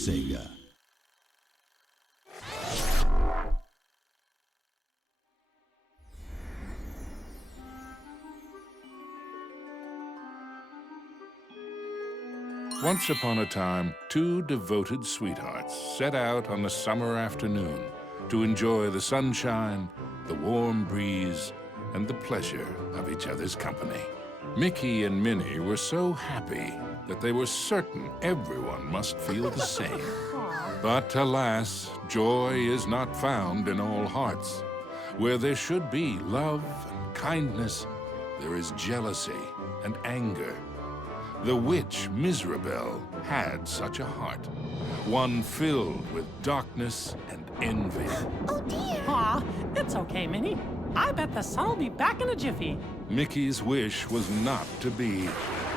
Sega. Once upon a time, two devoted sweethearts set out on a summer afternoon to enjoy the sunshine, the warm breeze, and the pleasure of each other's company. Mickey and Minnie were so happy that they were certain everyone must feel the same. But alas, joy is not found in all hearts. Where there should be love and kindness, there is jealousy and anger. The witch Mizrabel had such a heart, one filled with darkness and envy. Oh dear! Aw, it's okay, Minnie. I bet the sun will be back in a jiffy. Mickey's wish was not to be.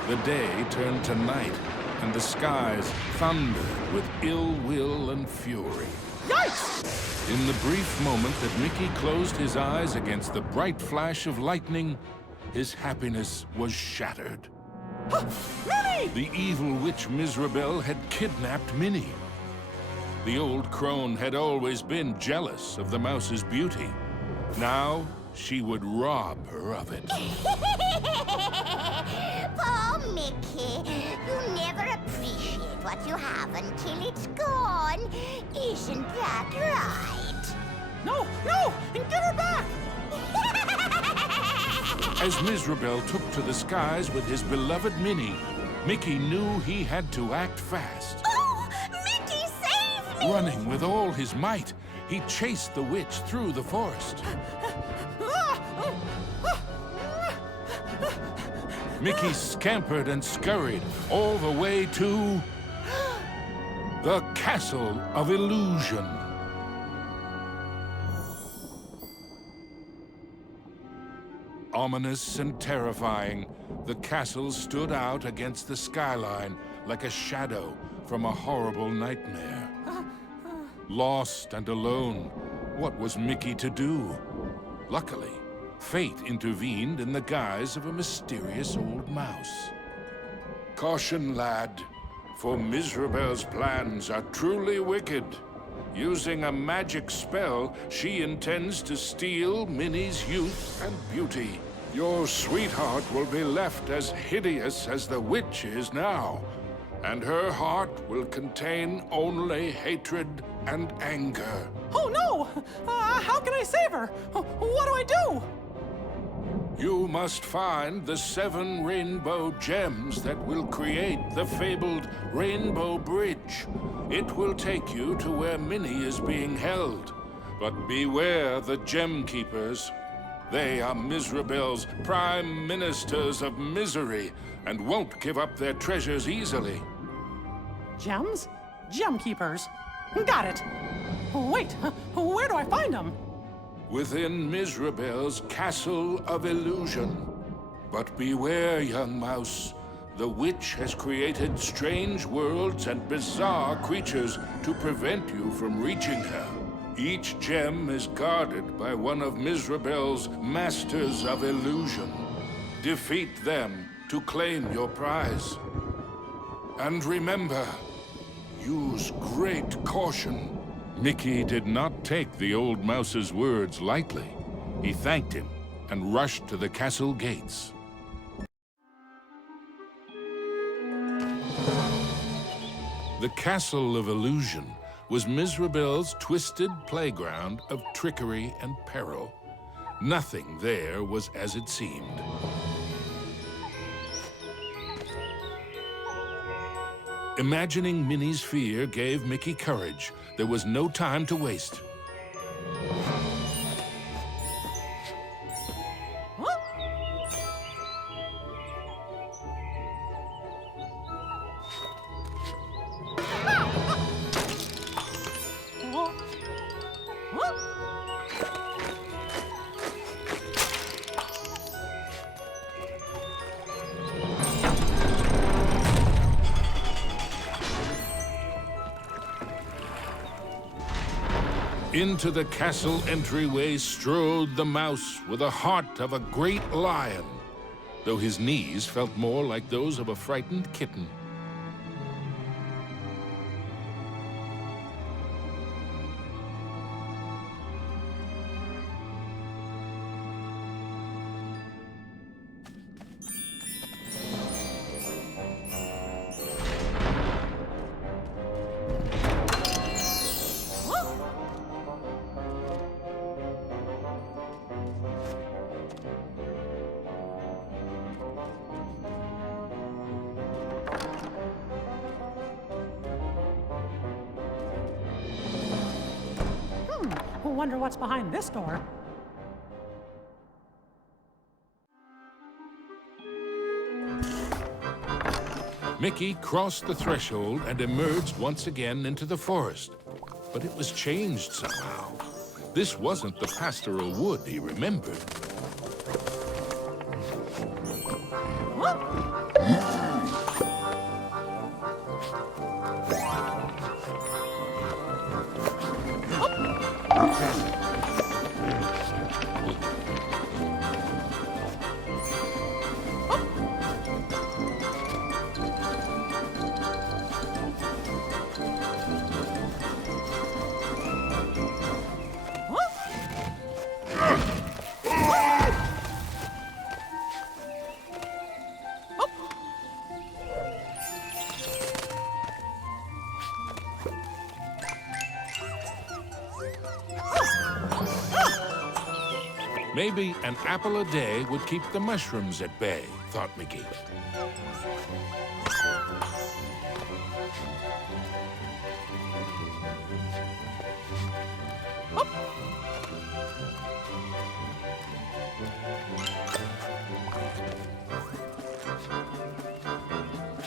The day turned to night, and the skies thundered with ill will and fury. Yikes! In the brief moment that Mickey closed his eyes against the bright flash of lightning, his happiness was shattered. Minnie! The evil witch Mizrabel had kidnapped Minnie. The old crone had always been jealous of the mouse's beauty. Now, she would rob her of it. Poor Mickey, you never appreciate what you have until it's gone. Isn't that right? No! And get her back! As Mizrabel took to the skies with his beloved Minnie, Mickey knew he had to act fast. Oh, Mickey, save me! Running with all his might, he chased the witch through the forest. Mickey scampered and scurried all the way to the Castle of Illusion. Ominous and terrifying, the castle stood out against the skyline like a shadow from a horrible nightmare. Lost and alone, what was Mickey to do? Luckily, fate intervened in the guise of a mysterious old mouse. Caution, lad, for Mizrabel's plans are truly wicked. Using a magic spell, she intends to steal Minnie's youth and beauty. Your sweetheart will be left as hideous as the witch is now, and her heart will contain only hatred and anger. Oh no! How can I save her? What do I do? You must find the 7 rainbow gems that will create the fabled Rainbow Bridge. It will take you to where Minnie is being held. But beware the Gem Keepers. They are Mizrabel's prime ministers of misery and won't give up their treasures easily. Gems? Gem keepers. Got it. Wait, where do I find them? Within Mizrabel's Castle of Illusion. But beware, young mouse. The witch has created strange worlds and bizarre creatures to prevent you from reaching her. Each gem is guarded by one of Mizrabel's Masters of Illusion. Defeat them to claim your prize. And remember, use great caution. Mickey did not take the old mouse's words lightly. He thanked him and rushed to the castle gates. The Castle of Illusion was Mizrabel's twisted playground of trickery and peril. Nothing there was as it seemed. Imagining Minnie's fear gave Mickey courage. There was no time to waste. Into the castle entryway strode the mouse with the heart of a great lion, though his knees felt more like those of a frightened kitten. Wonder what's behind this door. Mickey crossed the threshold and emerged once again into the forest. But it was changed somehow. This wasn't the pastoral wood he remembered. Maybe an apple a day would keep the mushrooms at bay, thought Mickey.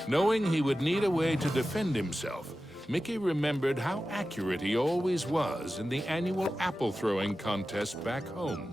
Knowing he would need a way to defend himself, Mickey remembered how accurate he always was in the annual apple throwing contest back home.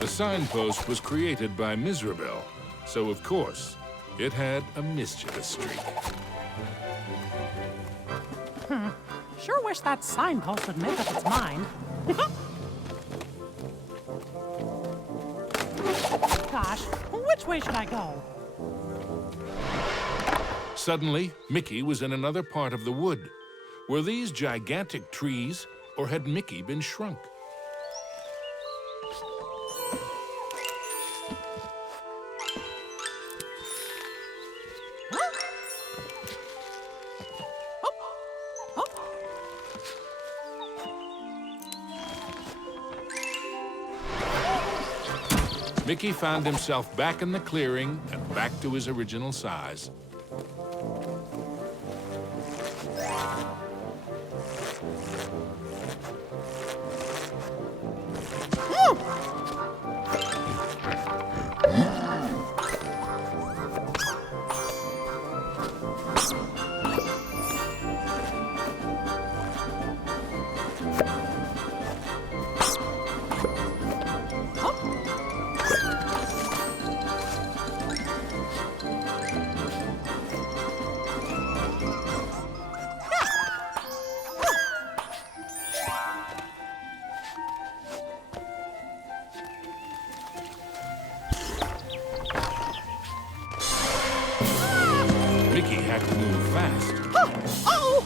The signpost was created by Mizrabel, so of course, it had a mischievous streak. Sure wish that signpost would make up its mind. Gosh, which way should I go? Suddenly, Mickey was in another part of the wood. Were these gigantic trees, or had Mickey been shrunk? Mickey found himself back in the clearing and back to his original size. Mickey had to move fast. Uh-oh!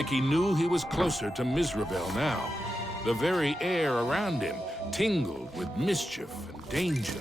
Mickey knew he was closer to Mizrabel now. The very air around him tingled with mischief and danger.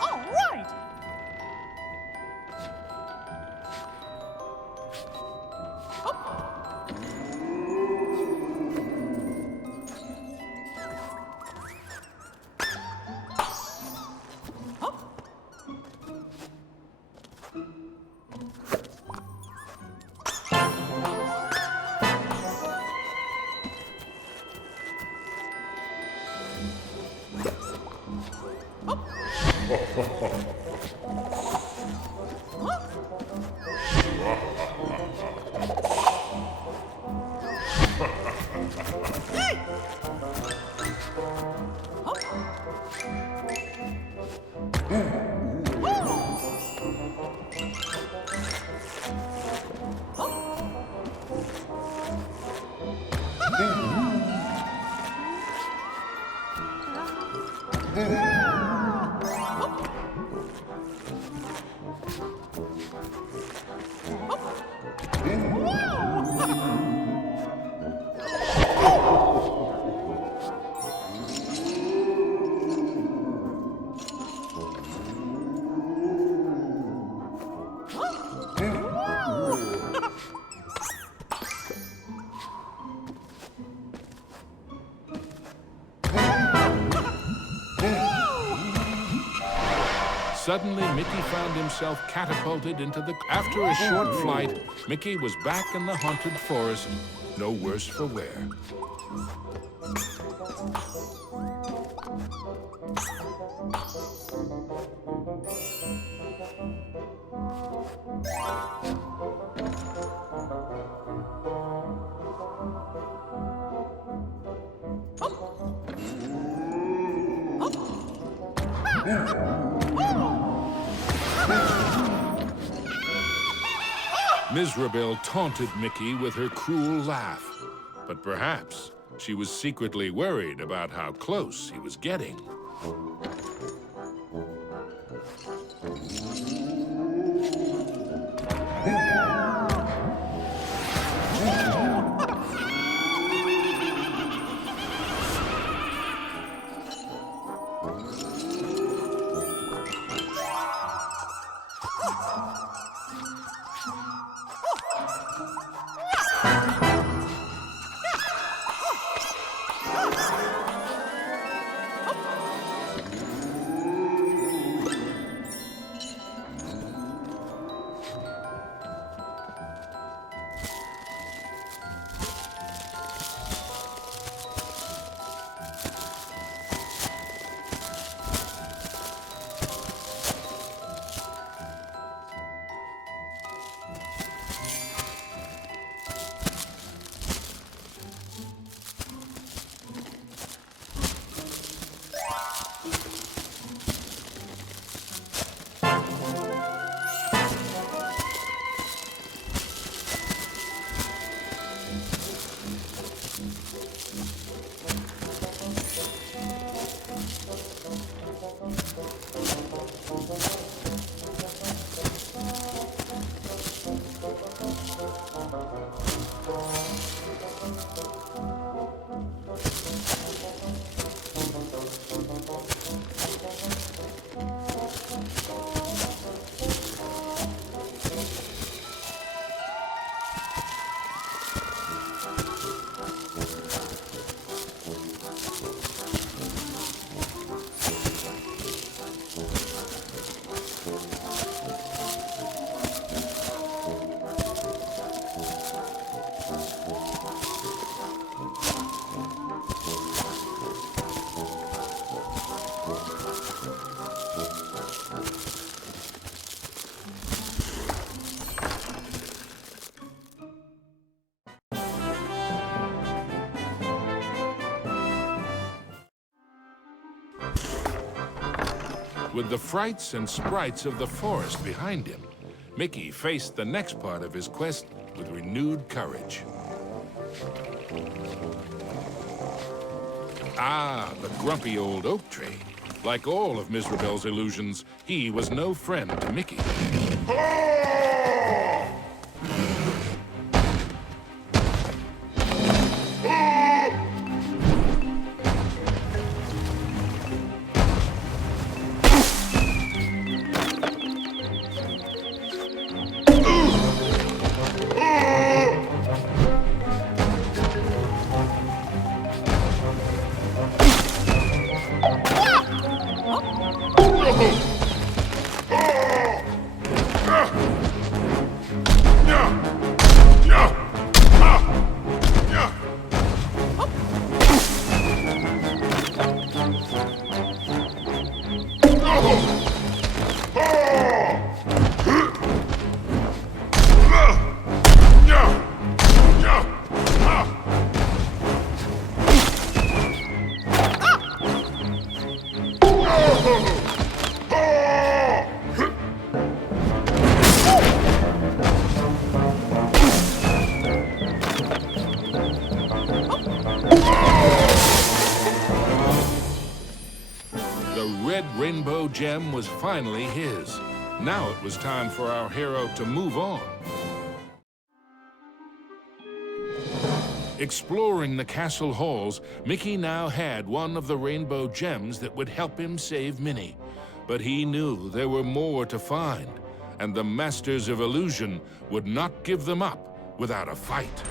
All right! Suddenly, Mickey found himself catapulted into the... After a short flight, Mickey was back in the haunted forest, no worse for wear. Mizrabel taunted Mickey with her cruel laugh, but perhaps she was secretly worried about how close he was getting. With the frights and sprites of the forest behind him, Mickey faced the next part of his quest with renewed courage. Ah, the grumpy old oak tree. Like all of Mizrabel's illusions, he was no friend to Mickey. Rainbow gem was finally his. Now it was time for our hero to move on. Exploring the castle halls, Mickey now had one of the rainbow gems that would help him save Minnie. But he knew there were more to find, and the Masters of Illusion would not give them up without a fight.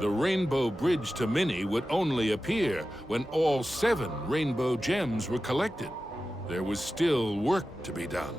The Rainbow Bridge to Minnie would only appear when all 7 rainbow gems were collected. There was still work to be done.